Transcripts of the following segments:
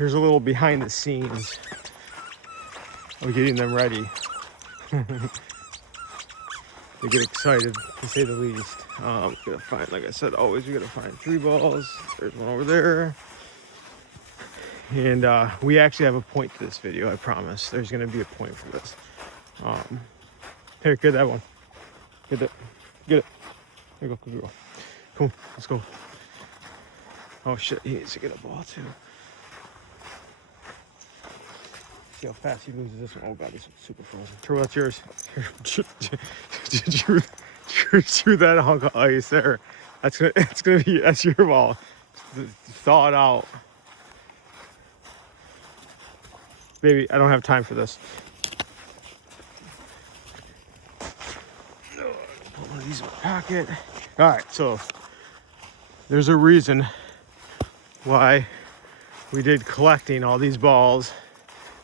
here's a little behind the scenes of getting them ready. They get excited, to say the least. Gonna find, like I said, always we gotta find 3 balls. There's one over there. And we actually have a point to this video, I promise. There's gonna be a point for this. Here, get that one. Get it. Get it. There you go, good girl. Come on, let's go. Oh shit, he needs to get a ball too. See how fast he loses this one. Oh god, this one's super frozen. True, that's yours. Chew that hunk of ice there. That's your ball. Thaw it out. Baby, I don't have time for this. Put one of these in my pocket. All right, so there's a reason why we did collecting all these balls.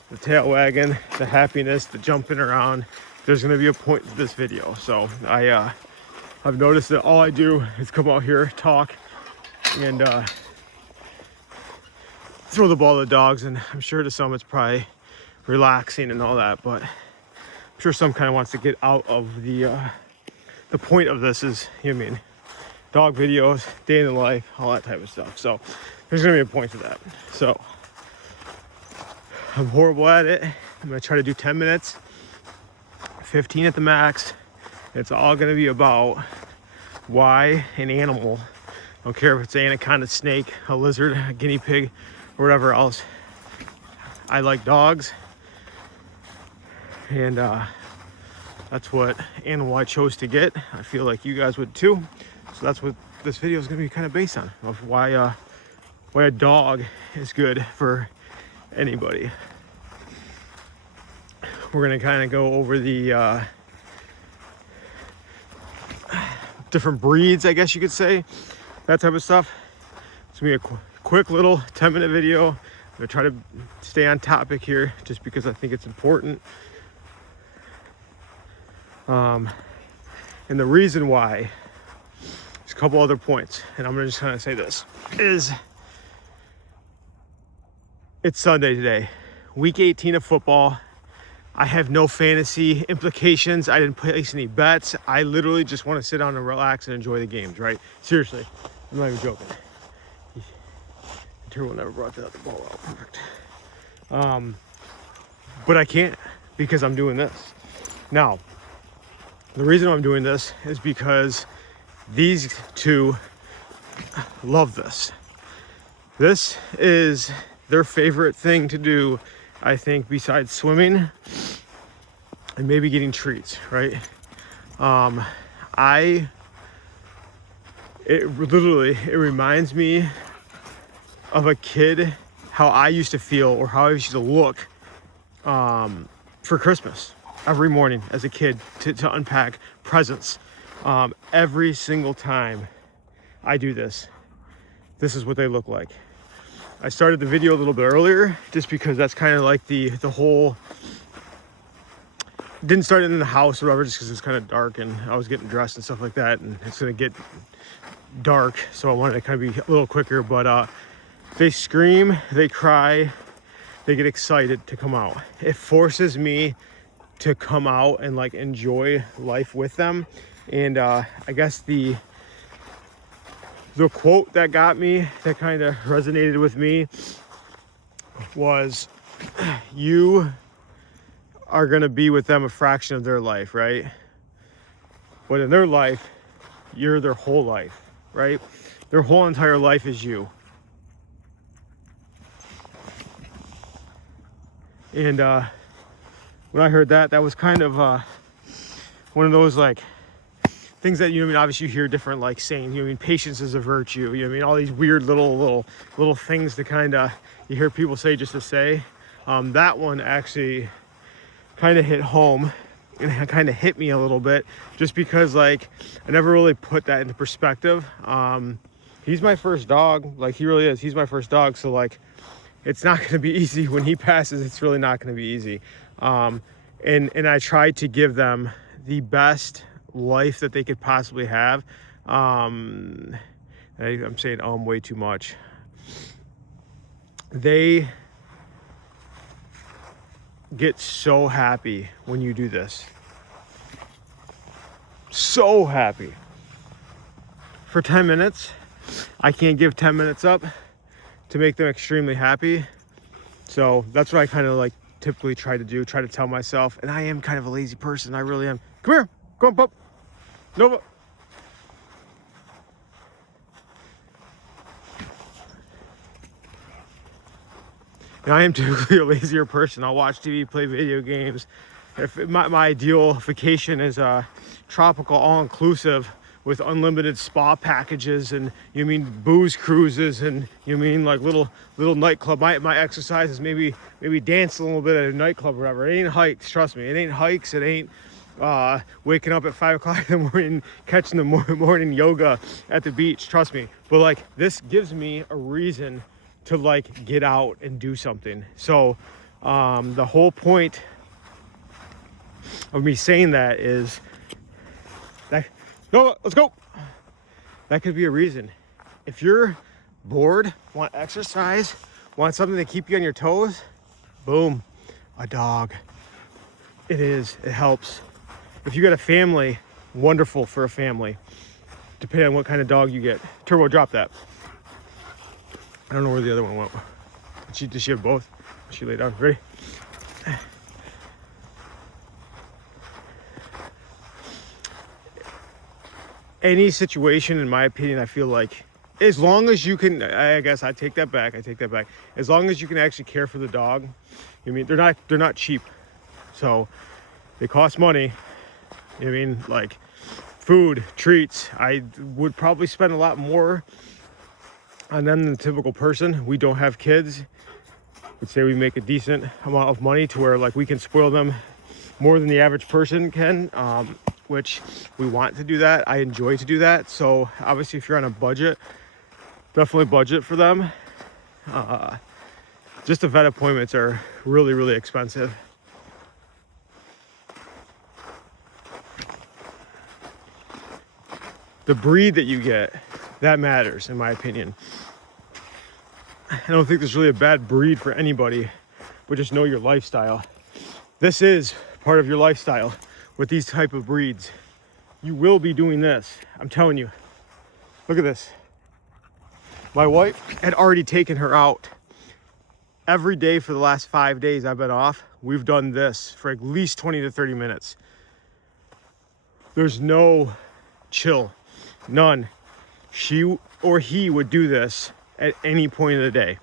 The tail wagging, the happiness, the jumping around. There's gonna be a point to this video. So I've noticed that all I do is come out here, talk, and throw the ball to the dogs, and I'm sure to some it's probably relaxing and all that, but I'm sure some kind of wants to get out of the point of this is, you know what I mean, dog videos, day in the life, all that type of stuff. So there's gonna be a point to that. So I'm horrible at it. I'm gonna try to do 10 minutes, 15 at the max. It's all gonna be about why an animal, I don't care if it's an anaconda, snake, a lizard, a guinea pig, or whatever else. I like dogs, and that's what animal I chose to get. I feel like you guys would too. So that's what this video is gonna be kind of based on, of why a dog is good for anybody. We're gonna kind of go over the different breeds, I guess you could say, that type of stuff. It's gonna be a quick little 10-minute video. I'm gonna try to stay on topic here just because I think it's important. And the reason why, there's a couple other points, and I'm gonna just kind of say this, is it's Sunday today, week 18 of football. I have no fantasy implications. I didn't place any bets. I literally just want to sit down and relax and enjoy the games, right? Seriously, I'm not even joking. The turtle never brought the other ball out. Perfect. But I can't, because I'm doing this. Now, the reason I'm doing this is because these two love this. This is their favorite thing to do, I think, besides swimming and maybe getting treats, right? It reminds me of a kid, how I used to feel, or how I used to look for Christmas every morning as a kid, to unpack presents. Every single time I do this, this is what they look like. I started the video a little bit earlier just because that's kind of like the whole, didn't start it in the house or whatever, just because it's kind of dark and I was getting dressed and stuff like that, and it's gonna get dark, so I wanted to kind of be a little quicker. But they scream, they cry, they get excited to come out. It forces me to come out and like enjoy life with them. And I guess the quote that got me, that kind of resonated with me, was, you are going to be with them a fraction of their life, right? But in their life, you're their whole life, right? Their whole entire life is you. And when I heard that, that was kind of one of those like things that, you know, I mean, obviously you hear different like saying, you know, I mean, patience is a virtue, you know, I mean, all these weird little things to kind of, you hear people say just to say. That one actually kind of hit home, and it kind of hit me a little bit, just because like I never really put that into perspective. He's my first dog, like he really is. He's my first dog, so like it's not going to be easy when he passes. It's really not going to be easy. And I tried to give them the best life that they could possibly have. I'm saying way too much. They get so happy when you do this. So happy. For 10 minutes, I can't give 10 minutes up to make them extremely happy. So that's what I kind of like typically try to do, try to tell myself. And I am kind of a lazy person. I really am. Come here. Come on, pup. Nova. And I am typically a lazier person. I'll watch TV, play video games. If my ideal vacation is tropical, all-inclusive with unlimited spa packages and booze cruises and like little nightclub. My exercise is maybe dance a little bit at a nightclub or whatever. It ain't hikes, trust me. It ain't hikes. It ain't waking up at 5 o'clock in the morning, catching the morning yoga at the beach, trust me. But like this gives me a reason to like get out and do something. So the whole point of me saying that is that, no, let's go. That could be a reason. If you're bored, want exercise, want something to keep you on your toes, boom, a dog. It helps. If you got a family, wonderful for a family, depending on what kind of dog you get. Turbo, drop that. I don't know where the other one went. Did she have both? She lay down. Ready? Any situation, in my opinion, I feel like as long as you can, I guess I take that back. As long as you can actually care for the dog, they're not cheap. So they cost money. Like food, treats. I would probably spend a lot more on them than the typical person. We don't have kids. I'd say we make a decent amount of money to where like we can spoil them more than the average person can, which we want to do that. I enjoy to do that. So obviously if you're on a budget, definitely budget for them. Just the vet appointments are really, really expensive. The breed that you get, that matters in my opinion. I don't think there's really a bad breed for anybody, but just know your lifestyle. This is part of your lifestyle with these type of breeds. You will be doing this, I'm telling you. Look at this. My wife had already taken her out. Every day for the last 5 days I've been off, we've done this for at least 20 to 30 minutes. There's no chill, none. She or he would do this at any point of the day.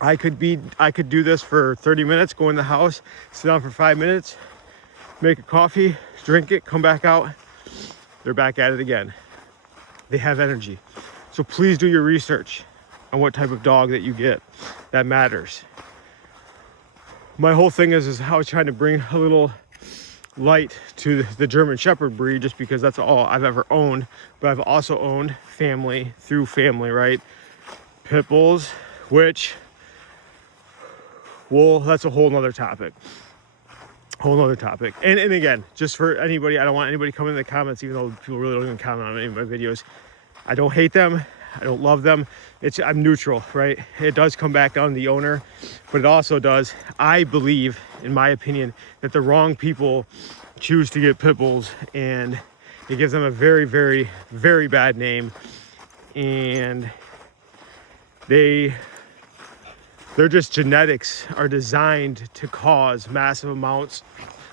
I could do this for 30 minutes, go in the house, sit down for 5 minutes, make a coffee, drink it, come back out. They're back at it again. They have energy. So please do your research on what type of dog that you get. That matters. My whole thing is how I was trying to bring a little light to the German Shepherd breed, just because that's all I've ever owned. But I've also owned family through family, right? Pit bulls, which, well, that's a whole nother topic. And again, just for anybody, I don't want anybody coming in the comments, even though people really don't even comment on any of my videos. I don't hate them. I don't love them. I'm neutral, right? It does come back down to the owner, but it also does, I believe, in my opinion, that the wrong people choose to get pit bulls, and it gives them a very, very, very bad name. And their just genetics are designed to cause massive amounts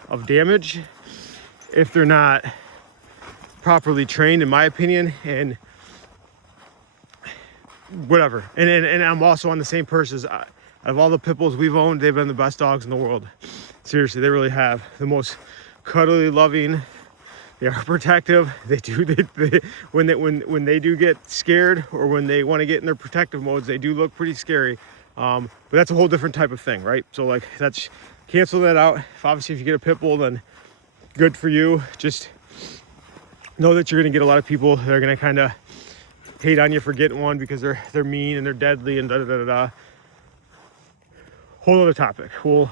of damage if they're not properly trained, in my opinion. And whatever. And I'm also on the same purse. Out of all the pit bulls we've owned, they've been the best dogs in the world. Seriously, they really have. The most cuddly, loving. They are protective. When they do get scared, or when they want to get in their protective modes, they do look pretty scary. But that's a whole different type of thing, right? So like, that's, cancel that out. Obviously, if you get a pit bull, then good for you. Just know that you're going to get a lot of people that are going to kind of hate on you for getting one because they're mean and they're deadly and da da da da. Whole other topic. We'll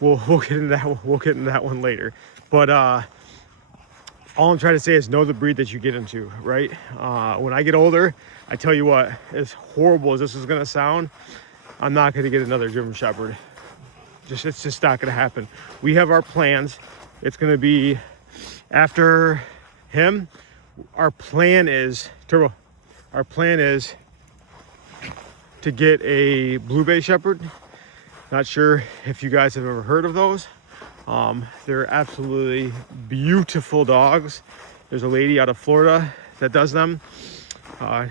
get into that. We'll get into that one later. But all I'm trying to say is know the breed that you get into, right? When I get older, I tell you what, as horrible as this is going to sound, I'm not going to get another German Shepherd. It's just not going to happen. We have our plans. It's going to be after him. Our plan is Turbo. Our plan is to get a Blue Bay Shepherd. Not sure if you guys have ever heard of those. They're absolutely beautiful dogs. There's a lady out of Florida that does them. Her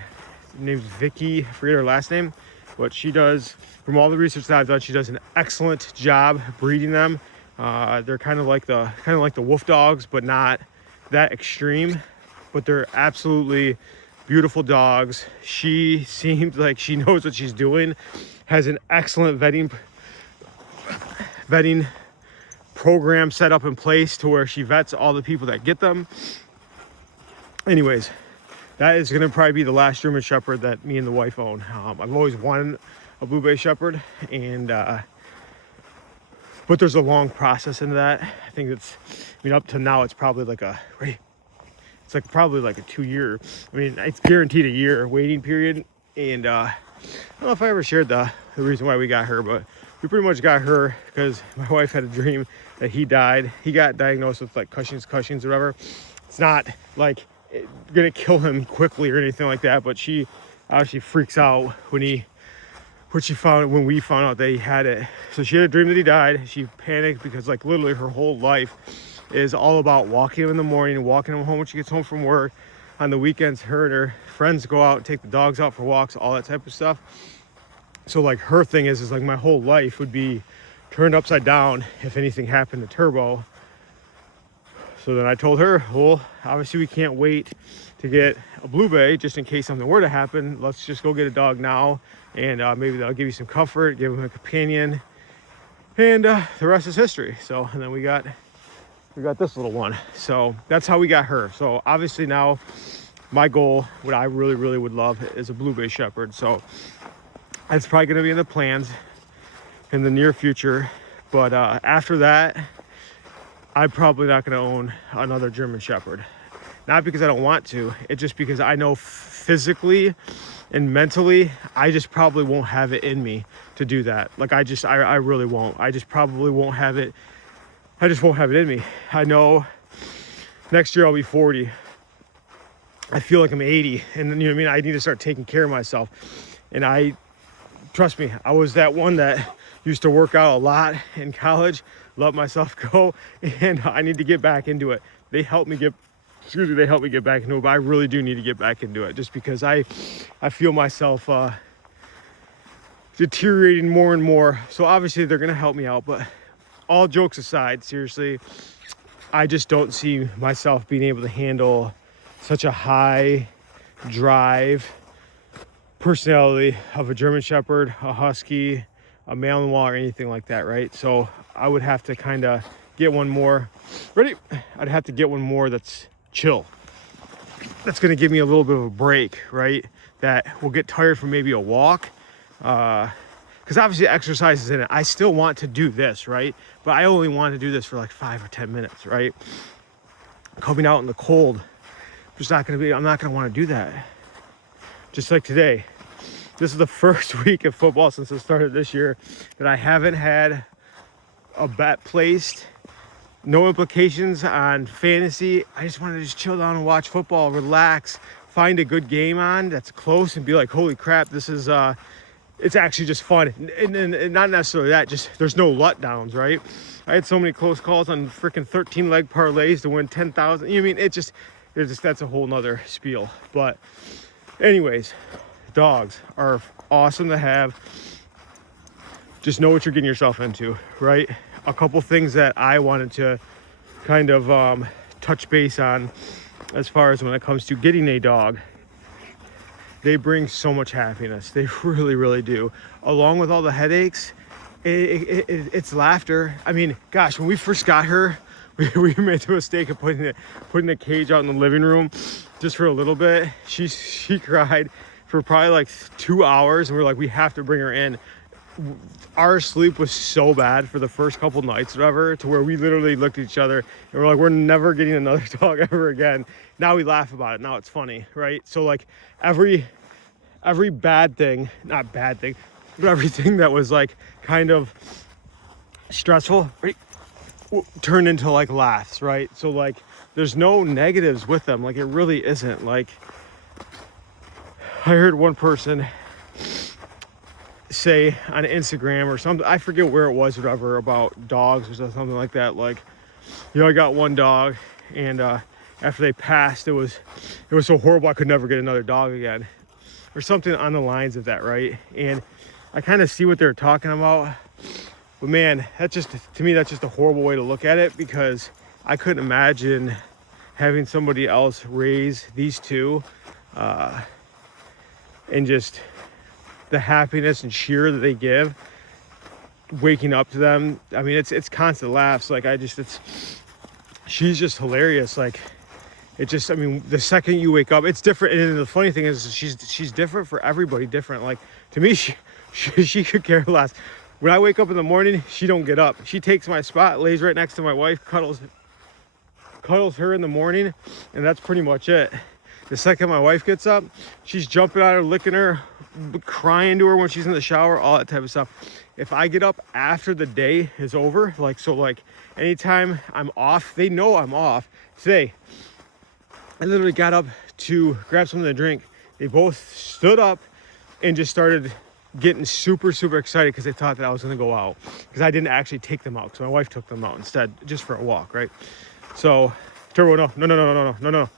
name's Vicky. I forget her last name, but she does, from all the research that I've done, she does an excellent job breeding them. They're kind of like the wolf dogs, but not that extreme. But they're absolutely beautiful dogs. She seems like she knows what she's doing. Has an excellent vetting program set up in place to where she vets all the people that get them. Anyways, that is going to probably be the last German Shepherd that me and the wife own. I've always wanted a Blue Bay Shepherd, and but there's a long process into that. I think up to now it's probably like probably like a 2 year. I mean, it's guaranteed a year waiting period. And I don't know if I ever shared the reason why we got her, but we pretty much got her because my wife had a dream that he died. He got diagnosed with like Cushing's or whatever. It's not like gonna kill him quickly or anything like that, but she obviously freaks out when we found out that he had it. So she had a dream that he died. She panicked because like literally her whole life is all about walking him in the morning, walking him home when she gets home from work. On the weekends, her and her friends go out and take the dogs out for walks, all that type of stuff. So like her thing is like my whole life would be turned upside down if anything happened to Turbo. So then I told her, well, obviously we can't wait to get a Blue Bay just in case something were to happen. Let's just go get a dog now, and maybe that'll give you some comfort, give him a companion, and the rest is history. So, and then we got this little one. So that's how we got her. So obviously now my goal, what I really, really would love is a Blue Bay Shepherd. So that's probably going to be in the plans in the near future. But after that, I'm probably not going to own another German Shepherd. Not because I don't want to, it's just because I know physically and mentally, I just probably won't have it in me to do that. Like I really won't. I just probably won't have it. I just won't have it in me. I know next year I'll be 40. I feel like I'm 80, and then, you know what I mean? I need to start taking care of myself. And trust me, I was that one that used to work out a lot in college, let myself go, and I need to get back into it. They helped me get back into it, but I really do need to get back into it just because I feel myself deteriorating more and more. So obviously they're gonna help me out, but all jokes aside, seriously, I just don't see myself being able to handle such a high drive personality of a German Shepherd, a Husky, a Malinois, or anything like that, right? So I would have to kind of get one more. Ready? I'd have to get one more that's chill. That's going to give me a little bit of a break, right? That will get tired from maybe a walk. Because obviously exercise is in it. I still want to do this, right? But I only want to do this for like 5 or 10 minutes, right? Coming out in the cold, I'm not going to want to do that. Just like today. This is the first week of football since it started this year that I haven't had a bet placed. No implications on fantasy. I just wanted to just chill down and watch football, relax, find a good game on that's close and be like, holy crap, this is it's actually just fun. And not necessarily that, just there's no letdowns, right? I had so many close calls on freaking 13 leg parlays to win 10,000. You know what I mean? That's a whole nother spiel. But anyways, dogs are awesome to have. Just know what you're getting yourself into, right? A couple things that I wanted to kind of touch base on as far as when it comes to getting a dog. They bring so much happiness. They really, really do. Along with all the headaches, it's laughter. I mean, gosh, when we first got her, we made the mistake of putting the cage out in the living room just for a little bit. She cried for probably like 2 hours, and we're like, we have to bring her in. Our sleep was so bad for the first couple nights, whatever, to where we literally looked at each other and we're like, we're never getting another dog ever again. Now we laugh about it. Now it's funny, right? So like every bad thing, not bad thing, but everything that was like kind of stressful, right, turn into like laughs, right? So like there's no negatives with them. Like it really isn't. Like I heard one person say on Instagram or something, I forget where it was, whatever, about dogs or something like that. Like, you know, I got one dog, and after they passed, it was so horrible I could never get another dog again, or something on the lines of that, right? And I kind of see what they're talking about, but man, that's just, to me, that's just a horrible way to look at it, because I couldn't imagine having somebody else raise these two, and just the happiness and cheer that they give, waking up to them. I mean, it's constant laughs. Like she's just hilarious. Like it just, I mean, the second you wake up, it's different. And the funny thing is she's different for everybody, different. Like to me, she could care less. When I wake up in the morning, she don't get up. She takes my spot, lays right next to my wife, cuddles her in the morning, and that's pretty much it. The second my wife gets up, she's jumping on her, licking her, crying to her when she's in the shower, all that type of stuff. If I get up after the day is over, like, so like anytime I'm off, they know I'm off. Today, I literally got up to grab something to drink. They both stood up and just started getting super excited because they thought that I was going to go out, because I didn't actually take them out. So my wife took them out instead, just for a walk, right? So, Turbo, no.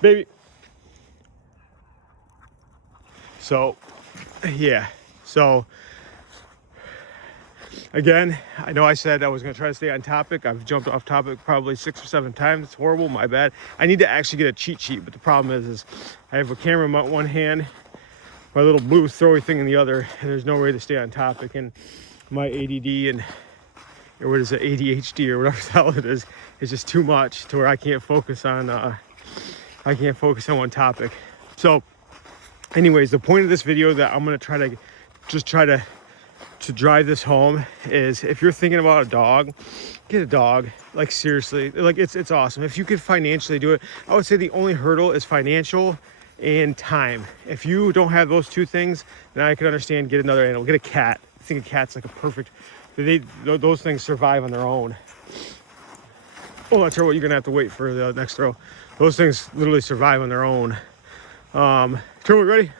Baby. So, yeah. So, again, I know I said I was going to try to stay on topic. I've jumped off topic probably 6 or 7 times. It's horrible. My bad. I need to actually get a cheat sheet, but the problem is I have a camera in one hand, my little blue throwy thing in the other, and there's no way to stay on topic. And my ADD and, or what is it, ADHD or whatever the hell it is just too much to where I can't focus on one topic. So anyways, the point of this video that I'm going to try to drive this home is, if you're thinking about a dog, get a dog. Like seriously, like it's awesome. If you could financially do it, I would say the only hurdle is financial and time. If you don't have those two things, then I could understand, get another animal, get a cat. I think a cat's like a perfect, those things survive on their own. Oh, that's right. What, you're gonna have to wait for the next throw. Those things literally survive on their own. Turbo, ready?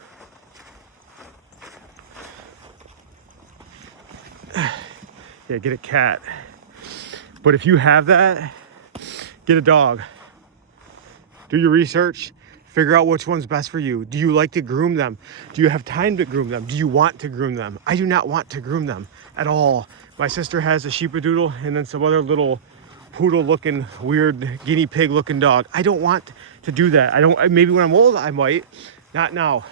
Yeah, get a cat. But if you have that, get a dog. Do your research. Figure out which one's best for you. Do you like to groom them? Do you have time to groom them? Do you want to groom them? I do not want to groom them at all. My sister has a sheepadoodle and then some other little poodle looking, weird guinea pig looking dog. I don't want to do that. Maybe when I'm old I might, not now.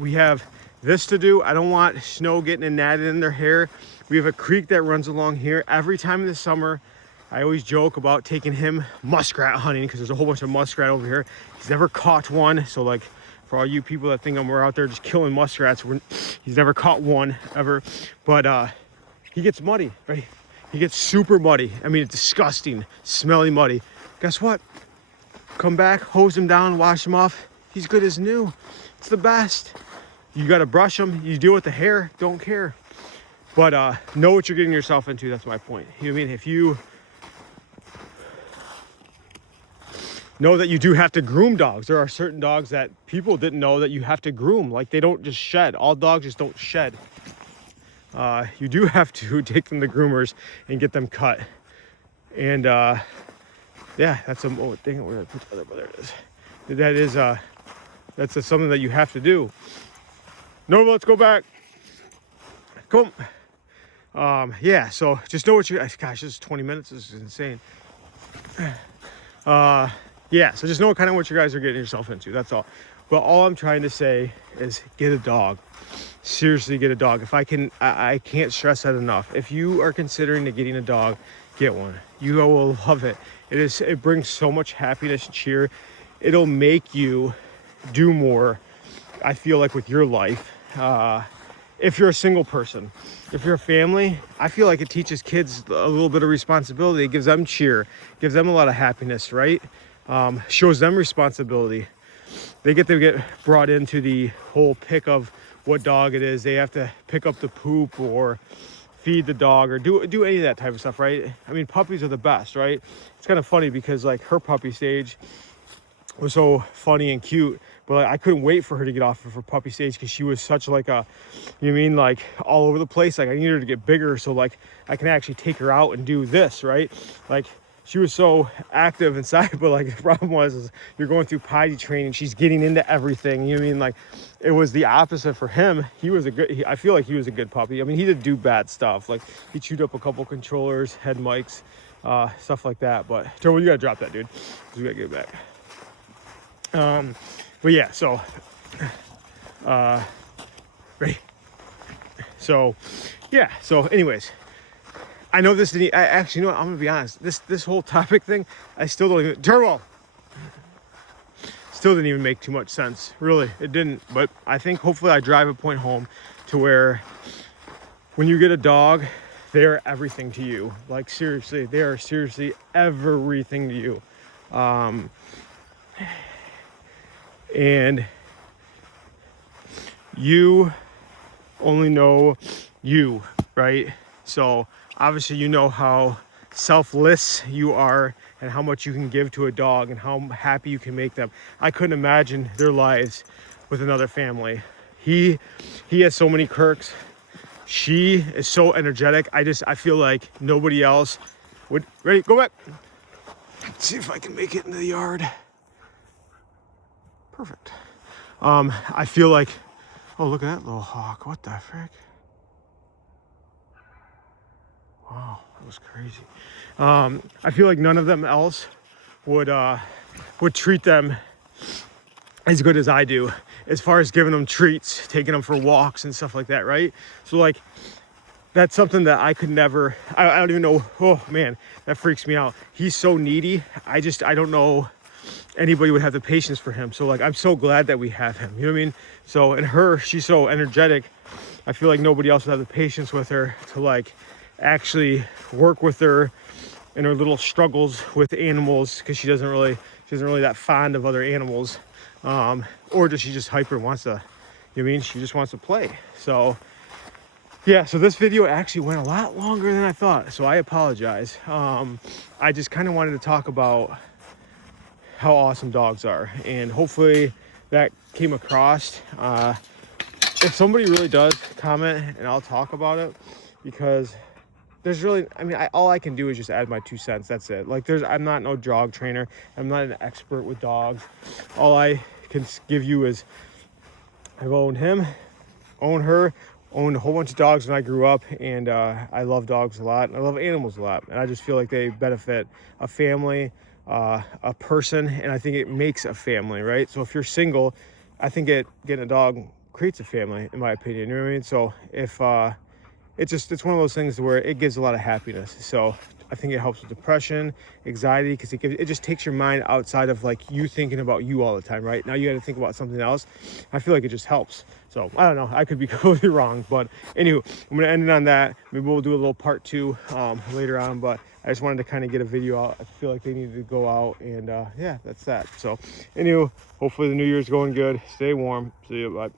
We have this to do. I don't want snow getting and natted in their hair. We have a creek that runs along here. Every time in the summer, I always joke about taking him muskrat hunting, because there's a whole bunch of muskrat over here. He's never caught one. So like, for all you people that think we're out there just killing muskrats, he's never caught one ever. But he gets muddy, right? He gets super muddy. I mean, it's disgusting, smelly muddy. Guess what? Come back, hose him down, wash him off. He's good as new. It's the best. You got to brush him. You deal with the hair, don't care. But know what you're getting yourself into. That's my point. You know what I mean? If you know that you do have to groom dogs, there are certain dogs that people didn't know that you have to groom. Like, they don't just shed. All dogs just don't shed. You do have to take them to groomers and get them cut. And yeah, that's a thing. Where did I put the other? But there it is. That's something that you have to do. No, let's go back. Come on. Yeah, so just know what you, gosh, this is 20 minutes. This is insane. Yeah, so just know what you guys are getting yourself into. That's all. But all I'm trying to say is get a dog. Seriously, get a dog. If I can't stress that enough. If you are considering getting a dog, get one. You will love it. It brings so much happiness and cheer. It'll make you do more, I feel like, with your life. If you're a single person. If you're a family, I feel like it teaches kids a little bit of responsibility. It gives them cheer, gives them a lot of happiness, right? Shows them responsibility. They get to get brought into the whole pick of what dog it is. They have to pick up the poop or feed the dog or do any of that type of stuff, right? I mean, puppies are the best, right? It's kind of funny because like her puppy stage was so funny and cute, but like, I couldn't wait for her to get off of her puppy stage because she was such like a, you know what I mean, like all over the place. Like I needed her to get bigger so like I can actually take her out and do this, right? Like she was so active inside, but like the problem was is you're going through potty training, she's getting into everything, you know what I mean? Like it was the opposite for him. He was a good, I feel like he was a good puppy. I mean, he did do bad stuff, like he chewed up a couple controllers, head mics, stuff like that. But Turbo, you gotta drop that, dude, because we gotta get it back. But yeah, so ready. So yeah, so anyways, I know this didn't, I actually, you know what, I'm gonna be honest, this whole topic thing, I still don't even, Turbo, still didn't even make too much sense, really, it didn't. But I think hopefully I drive a point home to where when you get a dog, they're everything to you. Like seriously, they are seriously everything to you. And you only know you, right? So obviously you know how selfless you are and how much you can give to a dog and how happy you can make them. I couldn't imagine their lives with another family. He has so many quirks. She is so energetic. I feel like nobody else would. Ready, go back. Let's see if I can make it into the yard. Perfect. I feel like, oh, look at that little hawk. What the frick? Wow, that was crazy. I feel like none of them else would treat them as good as I do, as far as giving them treats, taking them for walks and stuff like that, right? So like, that's something that I could never, I don't even know, oh man, that freaks me out. He's so needy. I don't know anybody would have the patience for him. So like, I'm so glad that we have him, you know what I mean? So, and her, she's so energetic. I feel like nobody else would have the patience with her to like actually work with her in her little struggles with animals, because she isn't really that fond of other animals. Or does she just hyper wants to, you know what I mean? She just wants to play. So yeah, so this video actually went a lot longer than I thought. So I apologize. I just kind of wanted to talk about how awesome dogs are, and hopefully that came across. If somebody really does comment, and I'll talk about it, because there's really, I mean, all I can do is just add my 2 cents. That's it. Like I'm not no dog trainer. I'm not an expert with dogs. All I can give you is I've owned him, owned her, owned a whole bunch of dogs when I grew up, and I love dogs a lot. I love animals a lot, and I just feel like they benefit a family, a person, and I think it makes a family, right? So if you're single, I think getting a dog creates a family, in my opinion. You know what I mean? So if it's one of those things where it gives a lot of happiness. So I think it helps with depression, anxiety, because it just takes your mind outside of like you thinking about you all the time, right? Now you got to think about something else. I feel like it just helps. So I don't know, I could be completely wrong, but anywho, I'm gonna end it on that. Maybe we'll do a little part 2 later on, but I just wanted to kind of get a video out. I feel like they needed to go out, and yeah, that's that. So anywho, hopefully the new year's going good. Stay warm. See you. Bye.